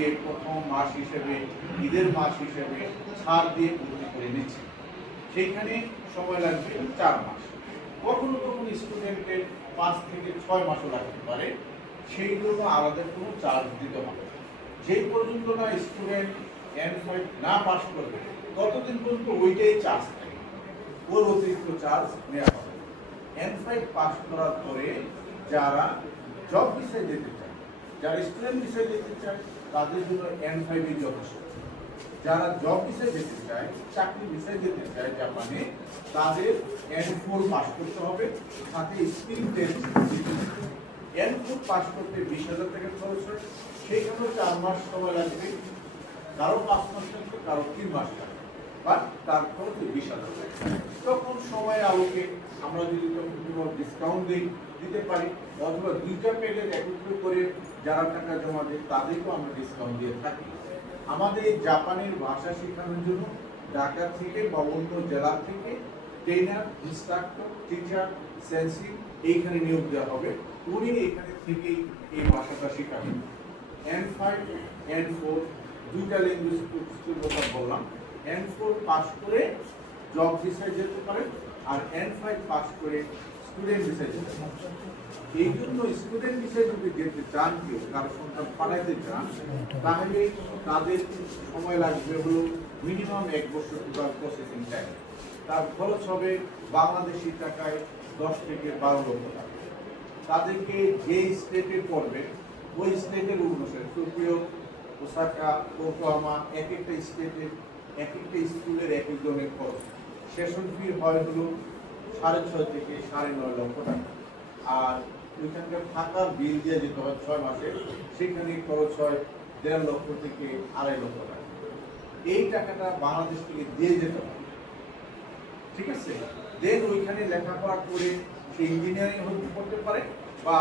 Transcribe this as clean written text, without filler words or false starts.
দিয়ে প্রথম মাস হিসেবে, ঈদের মাস হিসেবে ছাড় দিয়ে ভর্তি করে নিচ্ছে। সেইখানে সময় লাগবে 4 মাস। কখনো কখনো স্টুডেন্টের 5 থেকে 6 মাসও লাগতে পারে, সেই জন্য আলাদা কোনো চার্জ দিতে হবে। যেই পর্যন্ত না স্টুডেন্ট N5 না পাস করবে ততদিন পর্যন্ত ওইটাই চার্জ থাকে, ওর অতিরিক্ত চার্জ নেওয়া হবে। N5 পাস করার পরে যারা জব ভিসায় যেতে চায়, যারা স্টুডেন্ট ভিসায় যেতে চায় তাদের জন্য N5 যথেষ্ট। যারা জব ভিসায় যেতে চায়, চাকরি ভিসায় যেতে চায় জাপানে, তাদের N4 পাস করতে হবে, সাথে স্কিল টেস্ট দিতে হবে। N4 পাস করতে 20,000 টাকা খরচ হয়, সেইখানেও 4 মাস সময় লাগবে, কারো 5 মাস লাগবে, কারো 3 মাস লাগবে, বাট তার খরচ 20,000 টাকা। তখন সময় আলোকে আমরা যদি ডিসকাউন্ট দিতে পারি, অথবা দুইটা প্যাকেজ একত্র করে যারা টাকা জমা দেয় তাদেরকেও আমরা ডিসকাউন্ট দিয়ে থাকি। আমাদের জাপানের ভাষা শেখানোর জন্য ঢাকা থেকে বা অন্য জেলা থেকে ট্রেনার, ইনস্ট্রাক্টর, টিচার, সেন্সি এইখানে নিয়োগ দেওয়া হবে। উনি এখানে থেকেই এই ভাষাটা শেখাবেন। N5, N4 দুইটা ল্যাঙ্গুয়েজ স্কুল কথা বললাম। N4 পাস করে জব ভিসায় যেতে পারেন, আর N5 পাস করে স্টুডেন্ট ভিসায় যেতে পারেন। এই জন্য স্টুডেন্ট ভিসায় যদি যেতে চান, কেউ কারো সন্তান পাঠাইতে চান, তাহলে তাদের সময় লাগবে হলো মিনিমাম 1 বছর টোটাল প্রসেসিং টাইম। তার খরচ হবে বাংলাদেশি টাকায় 10 থেকে 12 লক্ষ টাকা। তাদেরকে যে স্টেটে পড়বে ওই স্টেটের অনুসারে টোকিও, ওসাকা, ওকলাহোমা, এক একটা স্টেটে এক একটা স্কুলের এক একজনের খরচ। সেশন ফি হয় হলো 6.5 থেকে 9.5 লক্ষ টাকা। আর ওইখানকার থাকার বিল দিয়ে যেতে হয় 6 মাসে, সেখানে খরচ হয় 1.5 লক্ষ থেকে 2.5 লক্ষ টাকা। এই টাকাটা বাংলাদেশ থেকে দিয়ে যেতে হবে, ঠিক আছে? দেন ওইখানে লেখাপড়া করে সে ইঞ্জিনিয়ারিং করতে পারে বা